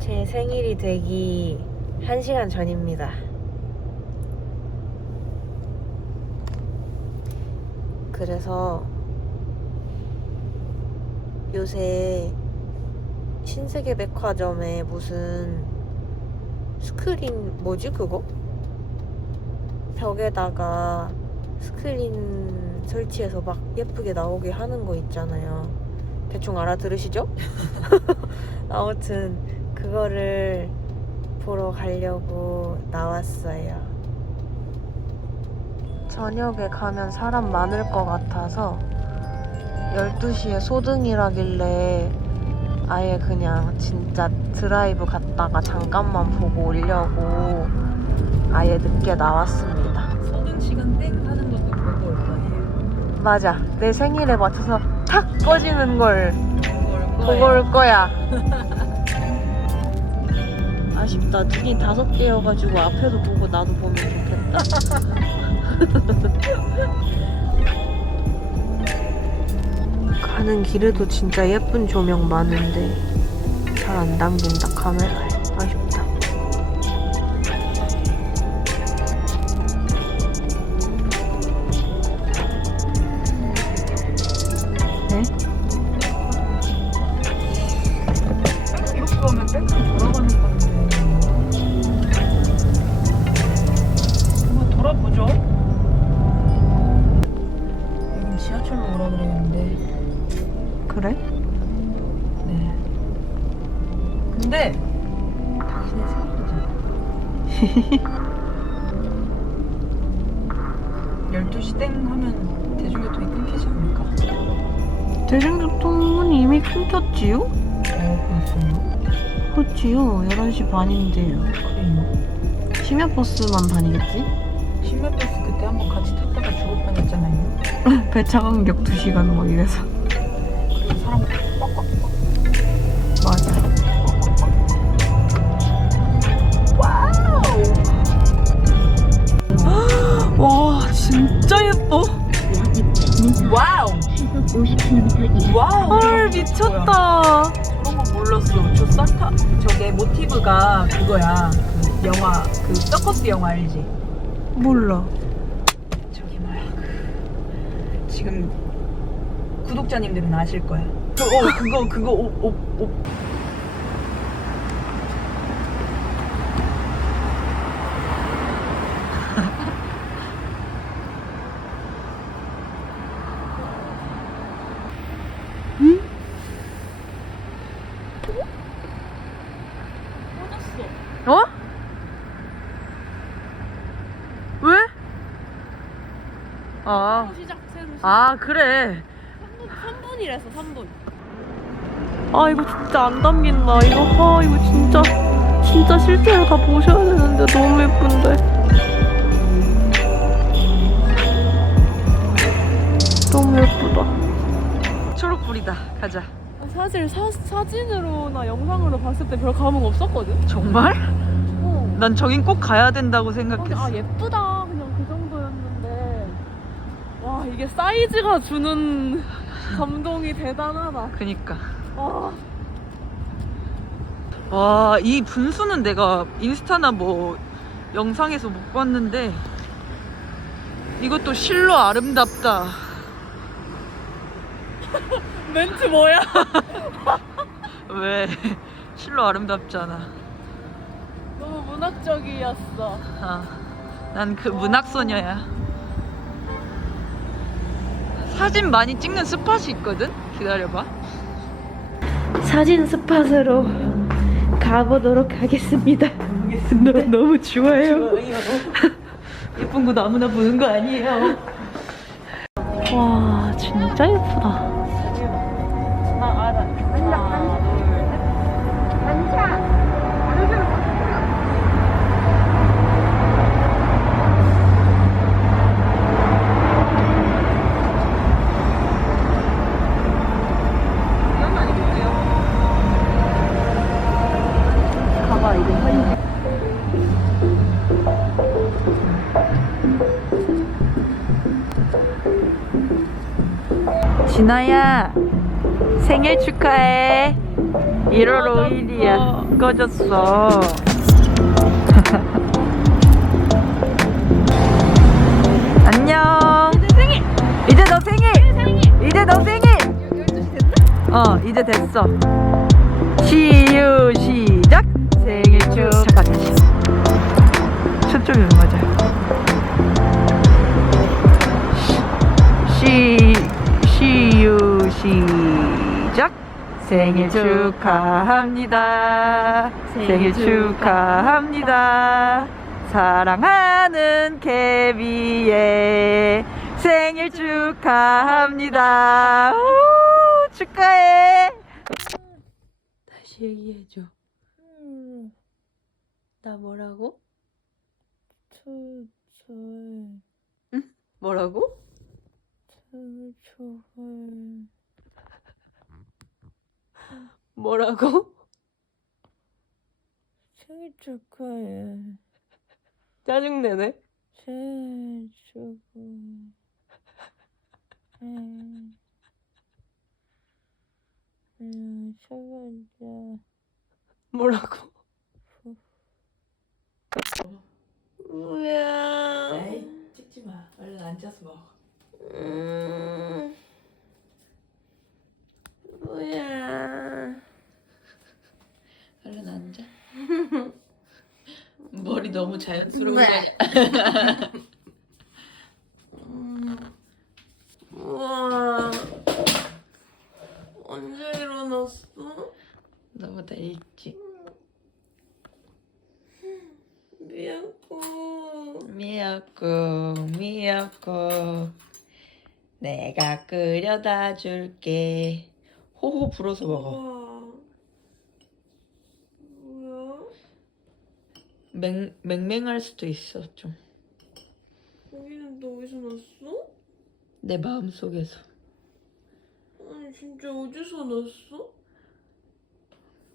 제 생일이 되기 1시간 전입니다. 그래서 요새 신세계 백화점에 무슨 스크린 뭐지 그거? 벽에다가 스크린 설치해서 막 예쁘게 나오게 하는 거 있잖아요. 대충 알아들으시죠? 아무튼 그거를 보러 가려고 나왔어요. 저녁에 가면 사람 많을 것 같아서 12시에 소등이라길래 아예 그냥 진짜 드라이브 갔다가 잠깐만 보고 오려고 아예 늦게 나왔습니다. 소등 시간 땡 하는 것도 보고 올 거예요. 맞아. 내 생일에 맞춰서 탁 꺼지는 걸 보고 올 보고 올 거야. 아쉽다. 눈이 다섯 개여가지고 앞에도 보고 나도 보면 좋겠다. 가는 길에도 진짜 예쁜 조명 많은데 잘 안 담긴다 카메라에. 12시 땡 하면 대중교통이 끊기지 않을까? 대중교통은 이미 끊겼지요? 어, 그렇군요. 그렇지요. 11시 반인데요. 그래요. 심야버스만 다니겠지? 심야버스 그때 한번 같이 탔다가 죽을 뻔했잖아요. 배차 간격 2시간 뭐 이래서. 사람 미쳤다. 저런 거 몰랐어. 저 산타 저게 모티브가 그거야. 그 영화 그 서커스 영화 알지? 몰라. 저기 뭐야 그 지금 구독자님들은 아실 거야. 그, 어 그거 그거 옷 옷 옷. 어? 왜? 아, 시작 새로 시작 아 그래. 3분, 3분 이라서 3분 아 이거 진짜 안 담긴다. 이거 아 이거 진짜 진짜 실제로 다 보셔야 되는데 너무 예쁜데. 너무 예쁘다. 초록불이다. 가자. 사실 사, 사진으로나 영상으로 봤을 때 별 감흥 없었거든? 정말? 어. 난 저긴 꼭 가야 된다고 생각했어. 아 예쁘다 그냥 그 정도였는데 와 이게 사이즈가 주는 감동이 대단하다 그니까. 와 와, 이 분수는 내가 인스타나 뭐 영상에서 못 봤는데 이것도 실로 아름답다. 멘트 뭐야? 왜? 실로 아름답잖아. 너무 문학적이었어 아, 난 그 문학 소녀야. 사진 많이 찍는 스팟이 있거든? 기다려봐. 사진 스팟으로 가보도록 하겠습니다. 너, 너무 좋아요. 예쁜 거 아무나 보는 거 아니에요. 와, 진짜 예쁘다. 진아야, 생일 축하해. 1월 5일이야. 꺼졌어. 안녕. 이제 너 생일. 이제 너 생일. 어, 이제 됐어. 시유 시 생일 축하합니다. 생일 축하합니다. 사랑하는 케비의 생일 축하합니다. 우, 축하해. 다시 얘기해줘. 나 뭐라고? 저, 저, 뭐라고? 생일 축하해. 뭐라고? 생일 축하해. 짜증내네. 생일 축하해. 음, 음, 축하해. 뭐라고? 뭐야? 찍지 마. 얼른 앉아서 먹어. 음, 뭐야? 얼른 앉아. 머리 너무 자연스러운 거 네. 아니야? 우와. 언제 일어났어? 너보다 일찍. 미안고. 미역국, 미역국. 내가 끓여다 줄게. 호호 불어서 먹어. 우와. 뭐야? 맹, 맹맹할 수도 있어, 좀. 거기는 너 어디서 났어? 내 마음 속에서. 아니 진짜 어디서 났어?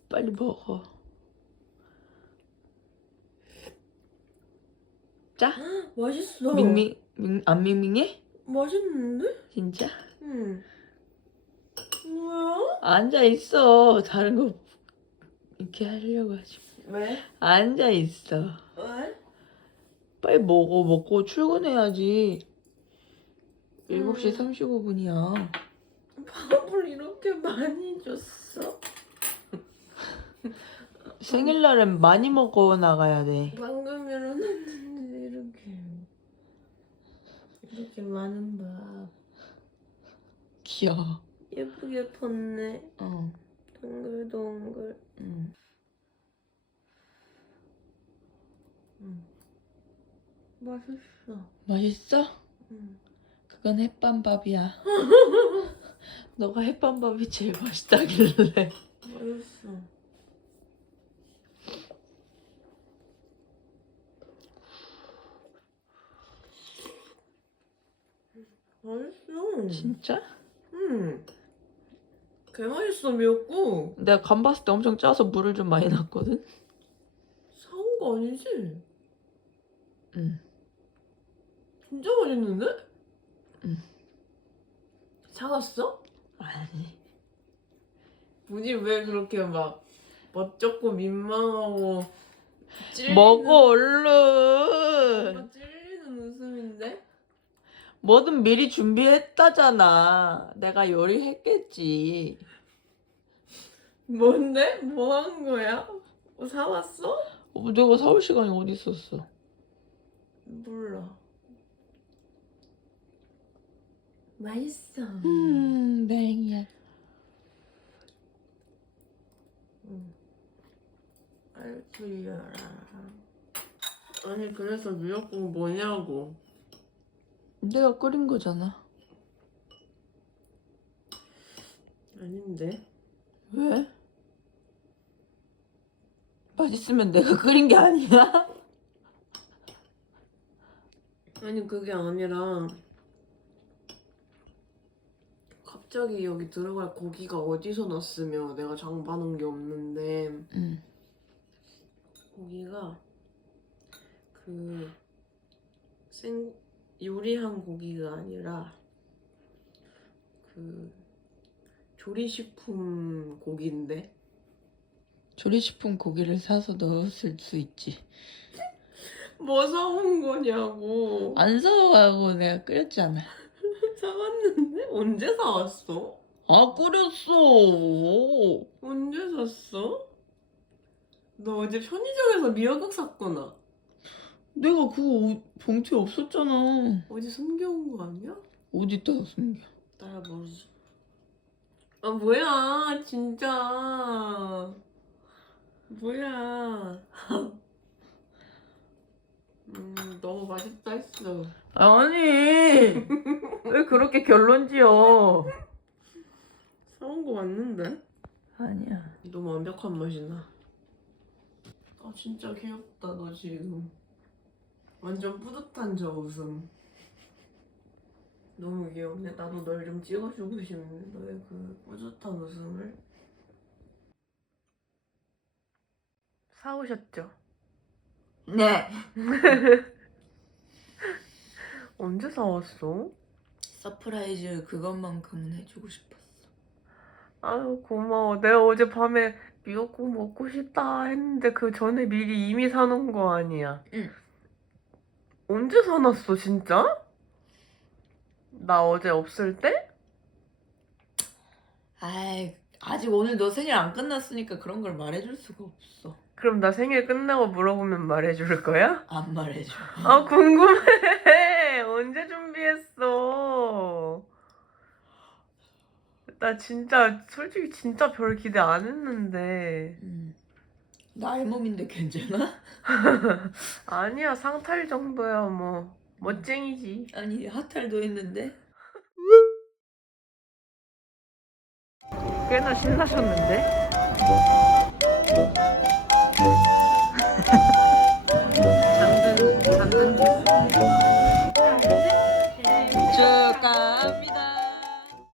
빨리 먹어. 짜? 맛있어. 밍밍, 밍, 안 밍밍해? 맛있는데? 진짜? 응. 뭐야? 앉아 있어. 다른 거 이렇게 하려고 하지. 마. 왜? 앉아 있어. 왜? 빨리 먹어. 먹고 출근해야지. 음. 7시 35분이야. 밥을 이렇게 많이 줬어? 생일날엔 많이 먹어 나가야 돼. 방금 일어났는데 이렇게 이렇게 많은 밥 귀여워. 예쁘게 폈네 어. 동글동글 응. 맛있어 맛있어? 응. 그건 햇반밥이야. 너가 햇반밥이 제일 맛있다길래. 맛있어 맛있어 진짜? 응 개 맛있어 미역국 내가 간 봤을 때 엄청 짜서 물을 좀 많이 넣었거든? 사온 거 아니지? 응. 진짜 맛있는데? 응. 사갔어? 아니. 분이 왜 그렇게 막 멋쩍고 민망하고 찔리는 먹어, 얼른! 뭔가 찔리는 웃음인데? 뭐든 미리 준비했다잖아. 내가 요리했겠지. 뭔데? 뭐 한 거야? 뭐 사왔어? 어, 내가 사올 시간이 어디 있었어? 몰라 맛있어 음, 다행이야. 알투리여라 아니 그래서 미역국 뭐냐고 내가 끓인 거잖아. 아닌데 왜? 맛있으면 내가 끓인 게 아니야? 아니 그게 아니라 갑자기 여기 들어갈 고기가 어디서 났으며 내가 장 봐놓은 게 없는데 응. 고기가 그 생 요리한 고기가 아니라 그 조리식품 고기인데. 조리식품 고기를 사서 넣었을 수 있지. 뭐 사온 거냐고. 안 사와고 내가 끓였잖아. 사왔는데? 언제 사왔어? 아 끓였어. 언제 샀어? 너 어제 편의점에서 미역국 샀구나. 내가 그거 오- 봉투에 없었잖아. 어디 숨겨온 거 아니야? 어디다 숨겨? 나야 모르지. 아 뭐야 진짜. 뭐야. 음 너무 맛있다 했어. 아니 왜 그렇게 결론 지어? 사온 거 맞는데? 아니야. 너무 완벽한 맛이 나. 아 진짜 귀엽다 너 지금. 완전 뿌듯한 저 웃음. 너무 귀엽네. 나도 널 좀 찍어주고 싶네. 너의 그 뿌듯한 웃음을. 사오셨죠? 네. 언제 사왔어? 서프라이즈 그것만큼은 해주고 싶었어. 아유 고마워. 내가 어제 밤에 미역국 먹고 싶다 했는데 그 전에 미리 이미 사놓은 거 아니야? 응. 언제 사놨어 진짜? 나 어제 없을 때? 아이 아직 오늘 너 생일 안 끝났으니까 그런 걸 말해줄 수가 없어. 그럼 나 생일 끝나고 물어보면 말해줄 거야? 안 말해줘. 아 궁금해. 언제 준비했어? 나 진짜 솔직히 진짜 별 기대 안 했는데 음. 나 알몸인데 괜찮아? 아니야 상탈 정도야 뭐 멋쟁이지. 아니 하탈도 했는데. 꽤나 신나셨는데?